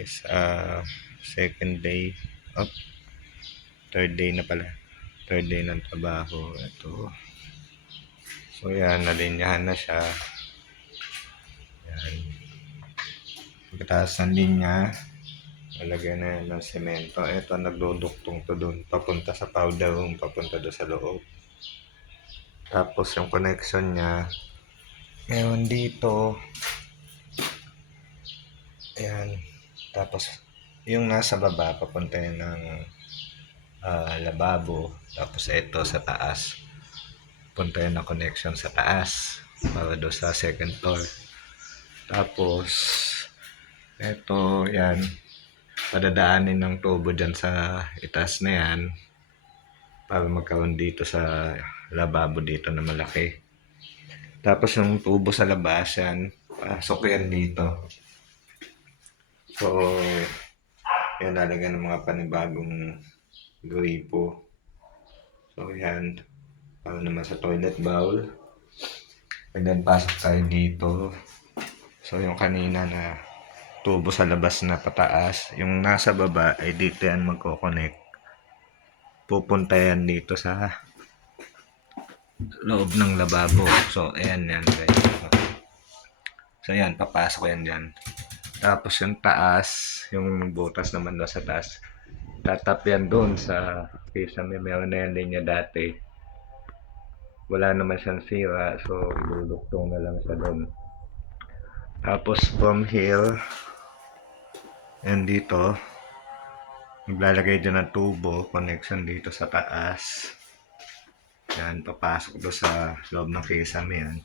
guys, second day, oh, third day na pala, third day ng trabaho. Ito, so yan, nalinyahan na siya. Yan, pagkataas ng linya, nalagyan na yan ng semento. Ito, nagduduktong to doon, papunta sa powder room, papunta doon sa loob. Tapos yung connection niya, ngayon dito, ayan, tapos yung nasa baba, papunta yan ng lababo. Tapos ito sa taas, punta yan ng connection sa taas para doon sa second floor. Tapos ito yan, padadaanin ng tubo dyan sa itaas na yan para magkaroon dito sa lababo dito na malaki. Tapos yung tubo sa labas yan, pasok yan dito. So yan, lalagyan ng mga panibagong gripo. So yan, para naman sa toilet bowl. And then pasok tayo dito. So yung kanina na tubo sa labas na pataas, yung nasa baba ay dito yan magko-connect. Pupunta yan dito sa loob ng lababo. So ayan yan guys. So yan, papasok yan dyan. Tapos yung taas, yung butas naman doon sa taas, tatap yan doon sa kisa meron na yan linya dati. Wala naman siyang sira, so iluduktong na lang siya doon. Tapos from here, and dito, maglalagay dyan ng tubo, connection dito sa taas. Yan, papasok doon sa loob ng kisame yan.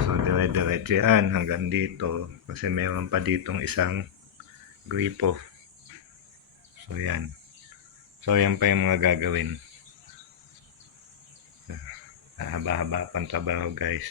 So dire-diretso yan hanggang dito, kasi meron pa ditong isang gripo. So yan. So yan pa yung mga gagawin. Haba-haba pang trabaho guys.